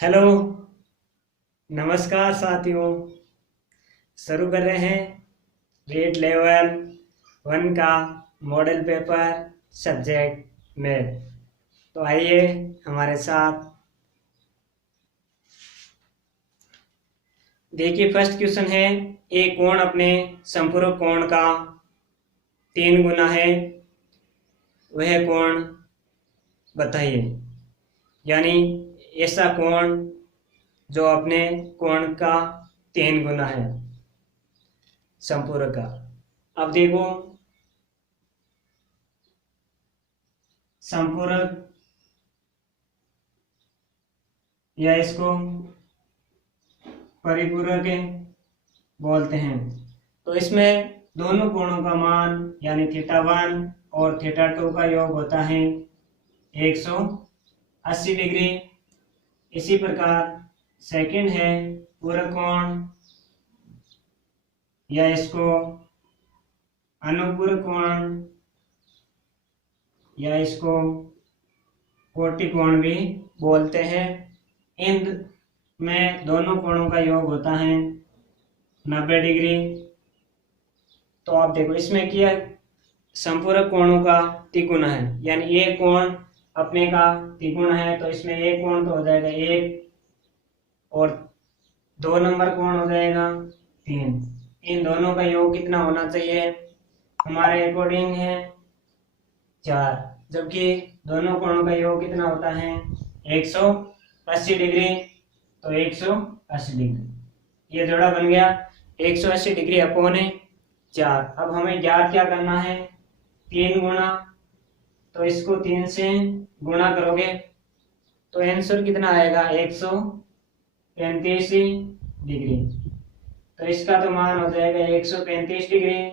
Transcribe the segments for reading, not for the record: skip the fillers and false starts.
Hello, नमस्कार साथियों। शुरू कर रहे हैं रीड लेवल 1 का मॉडल पेपर सब्जेक्ट मैथ। तो आइए हमारे साथ। देखिए, फर्स्ट क्वेश्चन है, एक कोण अपने संपूरक कोण का 3 गुना है, वह कोण बताइए। यानी ऐसा कोण जो अपने कोण का 3 गुना है संपूरक का। अब देखो, संपूरक या इसको परिपूरक बोलते हैं। तो इसमें दोनों कोणों का मान यानी थीटा 1 और थीटा 2 का योग होता है 180 डिग्री। इसी प्रकार सेकंड है पूरक कोण या इसको अनुपूरक कोण या इसको कोटि कोण भी बोलते हैं। इन में दोनों कोणों का योग होता है 90 डिग्री। तो आप देखो, इसमें किया संपूरक कोणों का तिगुना है, यानी एक कोण अपने का तिगुना है, तो इसमें एक कोण तो हो जाएगा 1 और 2 नंबर कोण हो जाएगा 3। इन दोनों का योग कितना होना चाहिए हमारे अकॉर्डिंग है 4, जबकि दोनों कोणों का योग कितना होता है 180 डिग्री। तो 180 डिग्री ये जोड़ा बन गया 180 डिग्री अपॉन 4। अब हमें ज्ञात क्या करना है 3 गुना, तो इसको 3 से गुणा करोगे तो आंसर कितना आएगा 135 डिग्री। तो इसका तो मान हो जाएगा 135 डिग्री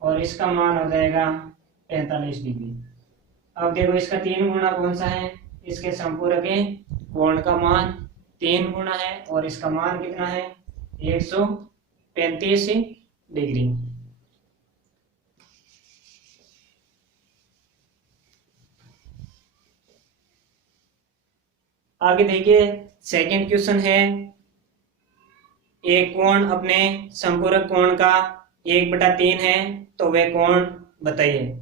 और इसका मान हो जाएगा 45 डिग्री। अब देखो, इसका 3 गुना कौन सा है, इसके संपूरक कोण का मान 3 गुना है और इसका मान कितना है 135 डिग्री। आगे देखिए, सेकंड क्वेश्चन है, एक कोण अपने संपूरक कोण का 1/3 है, तो वह कोण बताइए।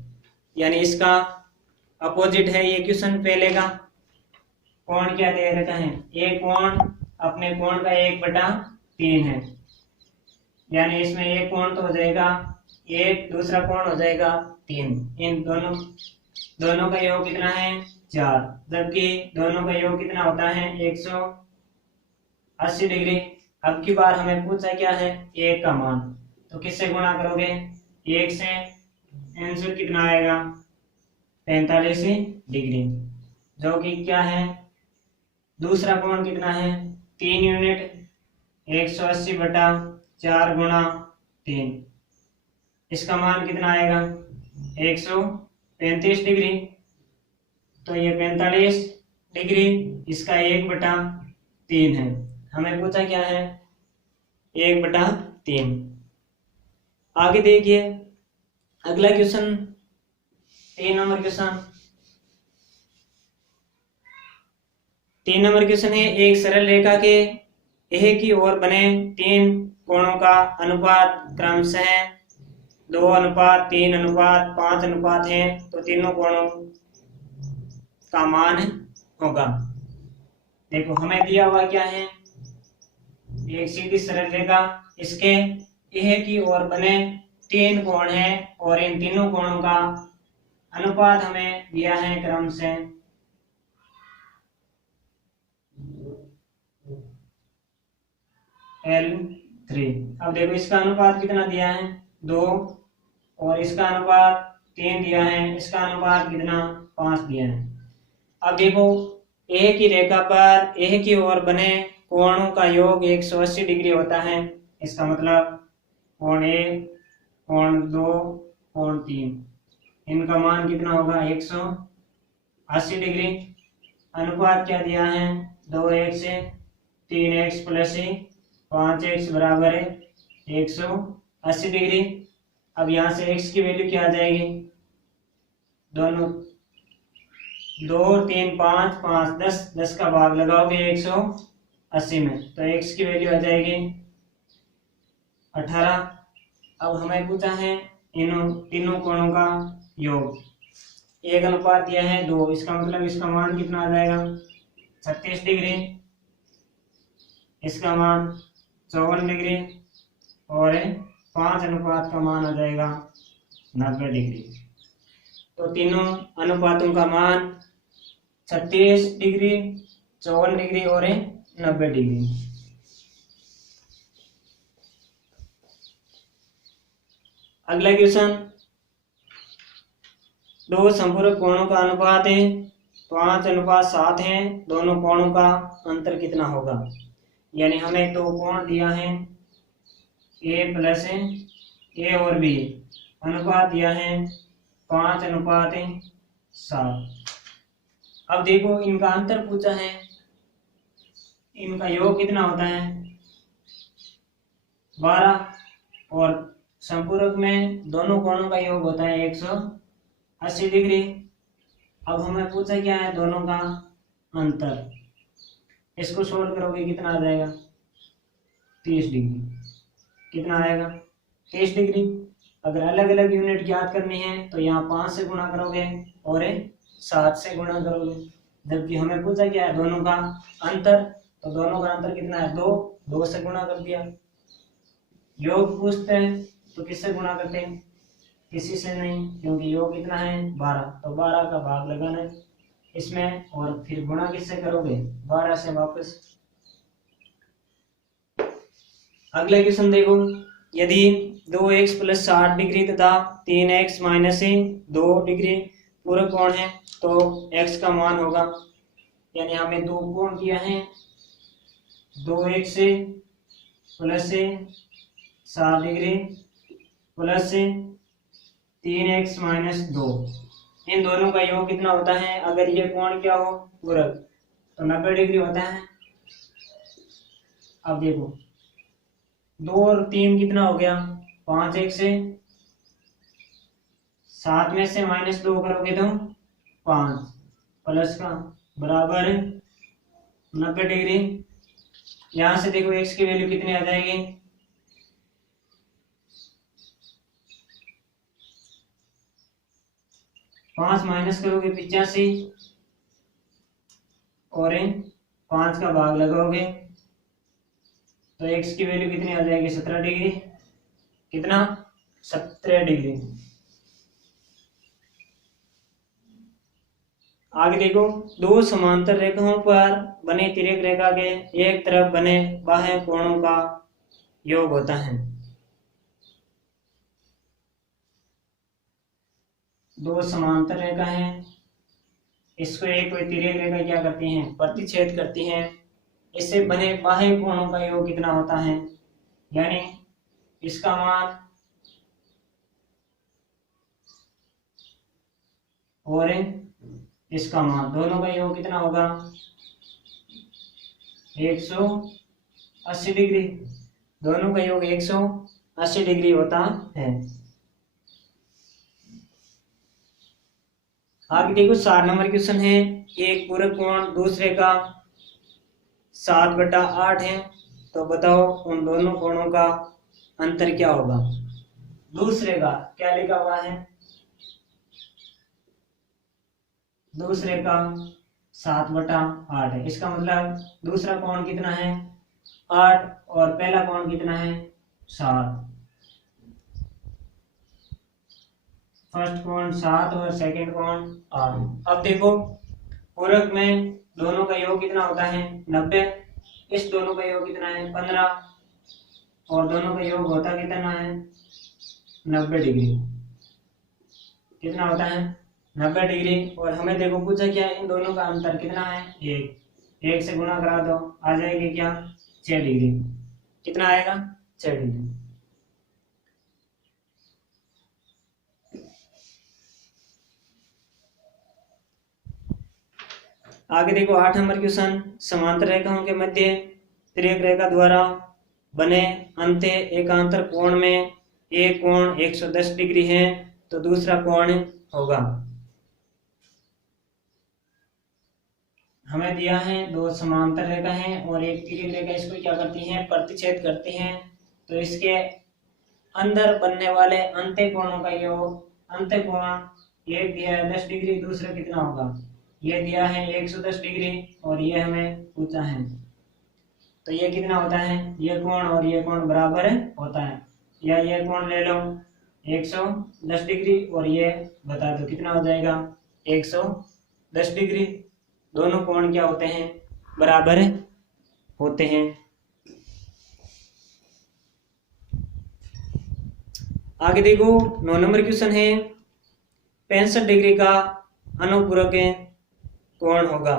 यानी इसका अपोजिट है ये क्वेश्चन पहले का। कोण क्या दे रखा है, एक कोण अपने कोण का 1/3 है, यानी इसमें एक कोण तो हो जाएगा 1, दूसरा कोण हो जाएगा 3। इन दोनों का योग कितना है 4, जबकि दोनों का योग कितना होता है 180 डिग्री। अब की बार हमें पूछा क्या है 1 का मान, तो किससे गुणा करोगे 1 से, आंसर कितना आएगा 45 डिग्री, जो कि क्या है दूसरा कोण कितना है 3 यूनिट, 180/4 गुणा 3, इसका मान कितना आएगा 135 डिग्री। तो ये 45 डिग्री इसका 1/3 है। हमें पूछा क्या है 1/3। आगे देखिए अगला question, 3 number question. 3 number question है, एक सरल रेखा के एक की ओर बने 3 कोणों का अनुपात क्रमशः 2:3:5 है, तो तीनों कोणों का मान होगा। देखो, हमें दिया हुआ क्या है एक सीधी सरल रेखा, इसके एक की ओर बने 3 कोण हैं और इन तीनों कोणों का अनुपात हमें दिया है क्रमशः L3। अब देखो, इसका अनुपात कितना दिया है 2 और इसका अनुपात 3 दिया है, इसका अनुपात कितना 5 दिया है। अब देखो, एक ही रेखा पर एक ही ओर बने कोणों का योग 180 डिग्री होता है। इसका मतलब कोण 1, कोण 2, कोण 3, इनका मान कितना होगा 180 डिग्री। अनुपात क्या दिया है 2:1 से, 3x + 5x बराबर है 180 डिग्री। अब यहाँ से x की वैल्यू क्या आ जाएगी, दोनों 2 और 3 5 5 10, 10 का भाग लगाओगे 180 में, तो x की वैल्यू आ जाएगी 18। अब हमें पूछा है इन तीनों कोणों का योग, एक अनुपात दिया है 2, इसका मतलब इसका मान कितना आ जाएगा 36 डिग्री, इसका मान 54 डिग्री और 5 अनुपात का मान आ जाएगा 90 डिग्री। तो तीनों अनुपातों का मान 36 डिग्री, 54 डिग्री और 90 डिग्री। अगला क्वेश्चन, दो संपूरक कोणों का अनुपात है 5:7 है, दोनों कोणों का अंतर कितना होगा। यानी हमें दो कोण दिया है ए प्लस ए और बी, अनुपात दिया है 5:7। अब देखो इनका अंतर पूछा है, इनका योग कितना होता है 12, और संपूरक में दोनों कोणों का योग होता है 180 डिग्री। अब हमें पूछा क्या है दोनों का अंतर, इसको सोल्व करोगे कितना आ जाएगा 30 डिग्री। कितना आएगा 30 डिग्री। अगर अलग अलग यूनिट याद करनी है तो यहाँ 5 से गुणा करोगे और 7 से गुणा करोगे, जबकि हमें पूछा क्या है दोनों का अंतर, तो दोनों का अंतर कितना है 2, 2 से गुणा कर दिया। योग पूछते हैं तो किससे गुणा करते हैं, किसी से नहीं, क्योंकि योग कितना है 12, तो 12 का भाग लगाना है इसमें और फिर गुणा किससे करोगे 12 से वापस। अगला क्वेश्चन देखो, यदि 2x + 60 डिग्री तथा 3x - 2 डिग्री पूरक कोण है तो x का मान होगा। यानी हमें दो कोण किया है 2x + 60 डिग्री प्लस 3x - 2, इन दोनों का योग कितना होता है, अगर ये कोण क्या हो पूरक तो 90 डिग्री होता है। अब देखो 2 और 3 कितना हो गया 5, 1 से 7 में से -2 करोगे तो 5 प्लस का बराबर 90 डिग्री। यहां से देखो x की वैल्यू कितनी आ जाएगी 5 माइनस करोगे 85 और 5 का भाग लगाओगे तो x की वैल्यू कितनी आ जाएगी 17 डिग्री। कितना 17 डिग्री। आगे देखो, दो समांतर रेखाओं पर बने तिर्यक रेखा के एक तरफ बने बाह्य कोणों का योग होता है। दो समांतर रेखा है, इसको एक कोई तिर्यक रेखा क्या करती हैं प्रतिच्छेद करती हैं, इससे बने बाह्य कोणों का योग कितना होता है, यानी इसका मान और इसका मान दोनों का योग कितना होगा 180 डिग्री। दोनों का योग 180 डिग्री होता है। आगे देखो 7 नंबर क्वेश्चन है, एक पूरक कोण दूसरे का 7/8 है, तो बताओ उन दोनों कोणों का अंतर क्या होगा। दूसरे का क्या लिखा हुआ है, दूसरे का 7/8 है, इसका मतलब दूसरा कोण कितना है 8 और पहला कोण कितना है 7। फर्स्ट कोण 7 और सेकंड कोण 8। अब देखो पूरक में दोनों का योग कितना होता है 90, इस दोनों का योग कितना है 15 और दोनों का योग होता कितना है 90 डिग्री। कितना होता है 90 डिग्री। और हमें देखो पूछा क्या इन दोनों का अंतर कितना है 1 से गुणा करा दो आ जाएगी क्या 6 डिग्री। कितना आएगा 6 डिग्री। आगे देखो 8 नंबर क्वेश्चन, समांतर रेखाओं के मध्य तिर्यक रेखा द्वारा बने अंत्य एकांतर कोण में एक कोण 110 डिग्री है तो दूसरा कोण होगा। हमें दिया है दो समांतर रेखा हैं और एक तिर्यक रेखा, इसको क्या करती हैं, प्रतिच्छेद करती हैं। तो इसके अंदर बनने वाले अंत्यकोणों का योग, अंत्यकोण एक दिया है 10 डिग्री, दूसरा कितना होगा, ये दिया है 110 डिग्री और ये हमें पूछा है। तो ये कितना होता है, ये कोण और ये कोण बराबर होता है, या ये कोण ले लो 110 डिग्री और ये बता दो कितना हो जाएगा 110 डिग्री। दोनों कोण क्या होते हैं, बराबर होते हैं। आगे देखो 9 नंबर क्वेश्चन है, 65 डिग्री का अनुपूरक कोण होगा।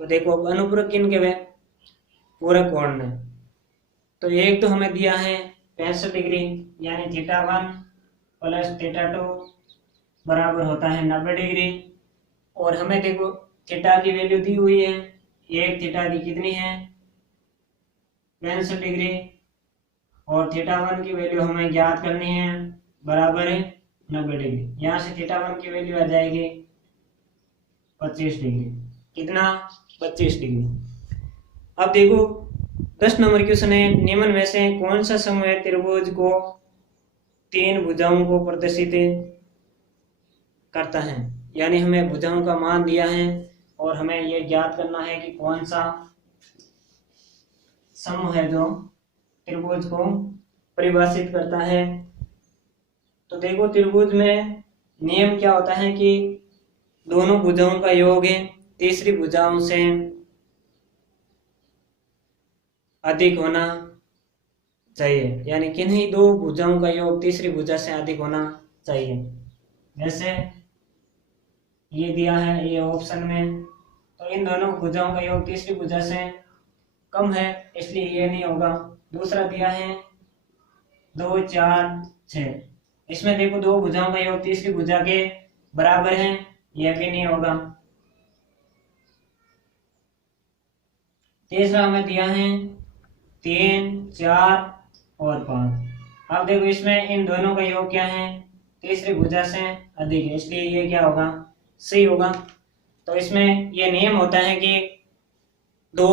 तो देखो अनुपूरक किन के वे, पूरक कोण में। तो एक तो हमें दिया है 65 डिग्री यानी θ1 प्लस θ2 बराबर होता है 90 डिग्री। और हमें देखो थीटा की वैल्यू दी हुई है, एक थीटा की कितनी है 65 डिग्री और θ1 की वैल्यू हमें ज्ञात करनी है, बराबर है 90 डिग्री। यहाँ से θ1 की वैल्यू आ जाएगी 25 डिग्री, कितना 25 डिग्री। अब देखो 10 नंबर क्वेश्चन है, निम्न में से कौन सा समूह त्रिभुज को 3 भुजाओं को प्रदर्शित करता है। यानी हमें भुजाओं का मान दिया है और हमें यह ज्ञात करना है कि कौन सा समूह है जो त्रिभुज को परिभाषित करता है। तो देखो त्रिभुज में नियम क्या होता है कि दोनों भुजाओं का योग तीसरी भुजाओं से अधिक होना चाहिए, यानी किन्हीं दो भुजाओं का योग तीसरी भुजा से अधिक होना चाहिए। जैसे ये दिया है ये ऑप्शन में, तो इन दोनों भुजाओं का योग तीसरी भुजा से कम है, इसलिए ये नहीं होगा। दूसरा दिया है 2 4 6, इसमें देखो दो भुजाओं का योग तीसरी भुजा के बराबर है, यह भी नहीं होगा। तीसरा हमें दिया है 3 4 और 5। अब देखो इसमें इन दोनों का योग क्या है, तीसरी भुजा से अधिक है, इसलिए ये क्या होगा, सही होगा। तो इसमें यह नियम होता है कि दो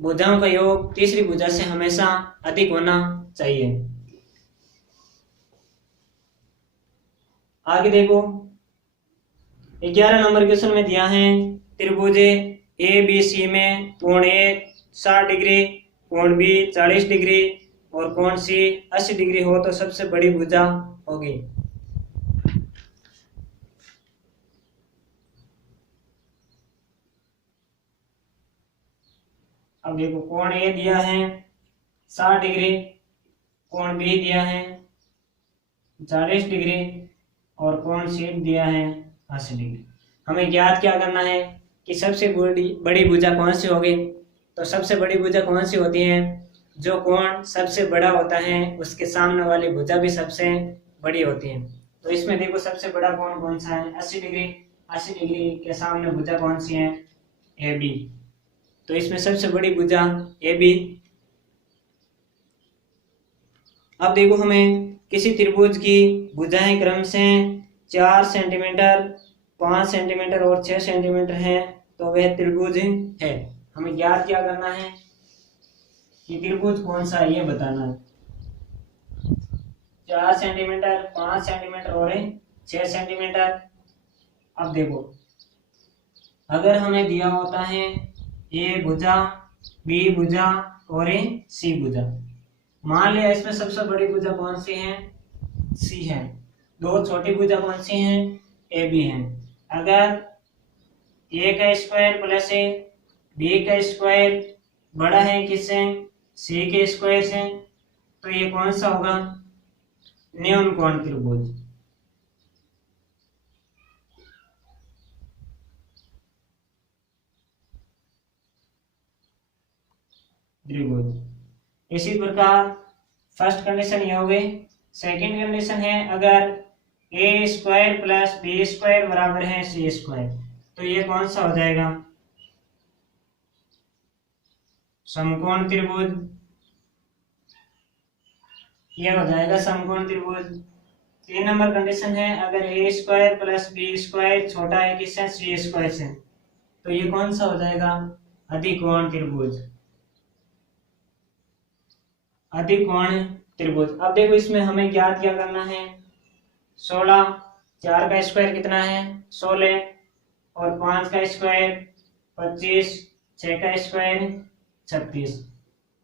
भुजाओं का योग तीसरी भुजा से हमेशा अधिक होना चाहिए। आगे देखो 11 नंबर क्वेश्चन में दिया है, त्रिभुज ABC में कोण A 60 डिग्री, कोण B 40 डिग्री और कोण C 80 डिग्री हो तो सबसे बड़ी भुजा होगी। अब देखो कोण A दिया है 60 डिग्री, कोण B दिया है 40 डिग्री और कोण C दिया है 80 डिग्री। हमें ज्ञात क्या करना है कि सबसे बड़ी भुजा कौन सी होगी। तो सबसे बड़ी भुजा कौन सी होती है, जो कोण सबसे बड़ा होता है उसके सामने वाली भुजा भी सबसे बड़ी होती है। तो इसमें देखो सबसे बड़ा कोण कौन सा है 80 डिग्री, 80 डिग्री के सामने भुजा कौन सी है AB। तो इसमें सबसे बड़ी भुजा AB। अब देखो हमें किसी त्रिभुज की भुजाएं क्रम से 4 सेंटीमीटर, 5 सेंटीमीटर और 6 सेंटीमीटर है तो वह त्रिभुज है। हमें ज्ञात क्या करना है कि त्रिभुज कौन सा है, ये बताना है। 4 सेंटीमीटर, 5 सेंटीमीटर और 6 सेंटीमीटर। अब देखो अगर हमें दिया होता है A भुजा, B भुजा और C भुजा, मान लिया इसमें सबसे बड़ी भुजा कौन सी है, C है, दो छोटी भुजा कौन सी हैं, AB हैं। अगर A का स्क्वायर प्लस B का स्क्वायर बड़ा है किससे, C के स्क्वायर से, तो ये कौन सा होगा, न्यून कोण त्रिभुज। त्रिभुज। इसी प्रकार फर्स्ट कंडीशन ये हो गई। सेकंड कंडीशन है अगर A square plus B square बराबर है C स्क्वायर, तो ये कौन सा हो जाएगा, समकोण त्रिभुज। ये हो जाएगा समकोण त्रिभुज। 3 नंबर कंडीशन है अगर A square plus B square छोटा है किससे, C स्क्वायर से, तो ये कौन सा हो जाएगा? अधिकोण त्रिभुज। अधिकोण त्रिभुज। अब देखो इसमें हमें ज्ञात क्या करना है? 16, 4 का स्क्वायर कितना है? 16, और 5 का स्क्वायर 25, 6 का स्क्वायर 36।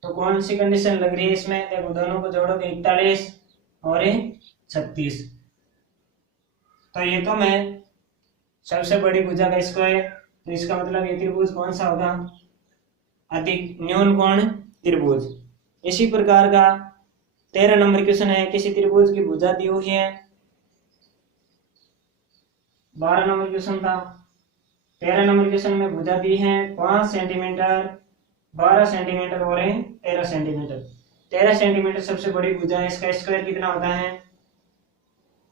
तो कौन सी कंडीशन लग रही है इसमें? देखो दोनों को जोड़ोगे 41 और 36। तो ये तो मैं सबसे बड़ी भुजा का स्क्वायर, तो इसका मतलब ये त्रिभुज कौन सा होगा? अधिक न्यून कोण त्रिभुज। इसी प्रकार का 13 नंबर क्वेश्चन है, किसी त्रिभुज की भुजा दी हुई है। 12 नंबर क्वेश्चन था। 13 नंबर क्वेश्चन में भुजा दी है 5 सेंटीमीटर, 12 सेंटीमीटर और 13 सेंटीमीटर। 13 सेंटीमीटर सबसे बड़ी भुजा है, इसका स्क्वायर कितना होता है?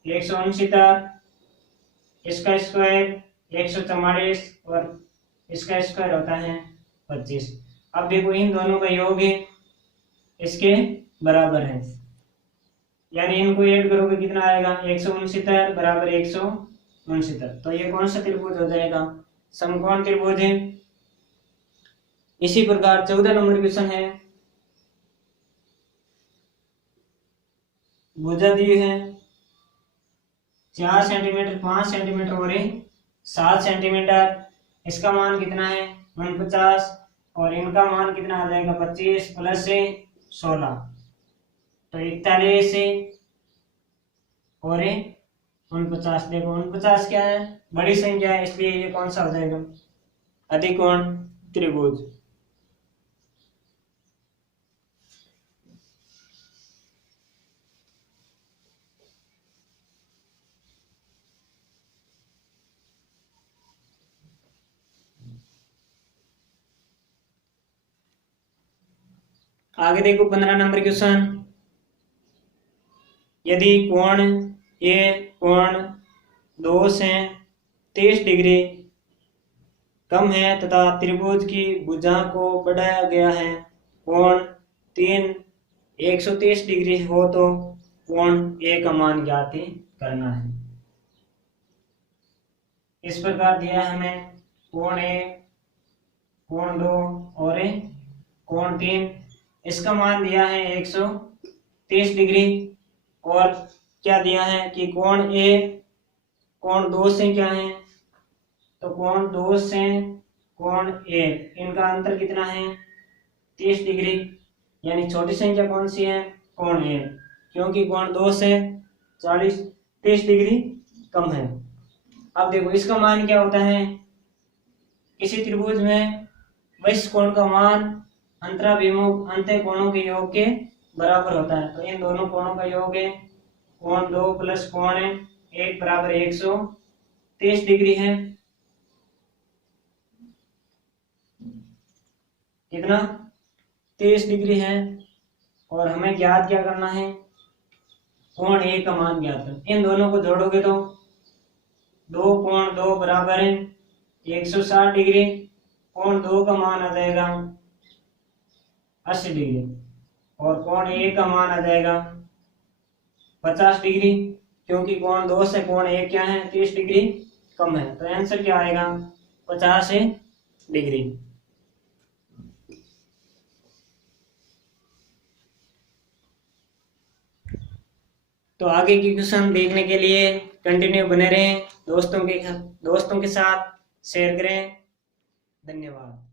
169, इसका स्क्वायर 144 और इसका स्क्वायर होता है 25। अब देखो इन दोनों का योग इसके बराबर है, यानी इनको ऐड करोगे कितना आएगा? 169 बराबर 169। तो ये कौन सा त्रिभुज हो जाएगा? समकोण त्रिभुज है। इसी प्रकार 14 नंबर क्वेश्चन है, भुजा दी है 4 सेंटीमीटर, 5 सेंटीमीटर और 7 सेंटीमीटर। इसका मान कितना है? 49, और इनका मान कितना आ जाएगा? 25 प्लस 16, तो 41 और 49। देखो 49 क्या है? बड़ी संख्या है, इसलिए ये कौन सा हो जाएगा? अधिकोण त्रिभुज। आगे देखो 15 नंबर क्वेश्चन, यदि कोण ए कोण 2 से 30 डिग्री कम है तथा त्रिभुज की भुजा को बढ़ाया गया है, कोण 3 130 डिग्री हो तो कोण ए का मान ज्ञात करना है। इस प्रकार दिया है हमें कोण ए, कोण 2 और कोण 3। इसका मान दिया है 130 डिग्री, और क्या दिया है कि कोण ए कोण 2 से क्या है? तो कोण 2 से कोण ए इनका अंतर कितना है? 30 डिग्री, यानी छोटी संख्या कौन सी है? कोण ए, क्योंकि कोण 2 से 30 डिग्री कम है। अब देखो इसका मान क्या होता है? किसी त्रिभुज में वैश्य कोण का मान अंतराभिमुख अंत्य कोणों के योग के बराबर होता है। तो इन दोनों कोणों का योग है कोण 2 प्लस कोण 1 बराबर 130 डिग्री है। कितना? 30 डिग्री है। और हमें ज्ञात क्या करना है? कोण ए का मान ज्ञात करना। इन दोनों को जोड़ोगे तो 2 कोण 2 बराबर 160 डिग्री। कोण 2 का मान आ जाएगा 80 डिग्री, और कोण ए का मान आ जाएगा 50 डिग्री, क्योंकि कोण 2 से कोण ए क्या है? 30 डिग्री कम है। तो आंसर क्या आएगा? 50 डिग्री। तो आगे की क्वेश्चन देखने के लिए कंटिन्यू बने रहें, दोस्तों के साथ शेयर करें। धन्यवाद।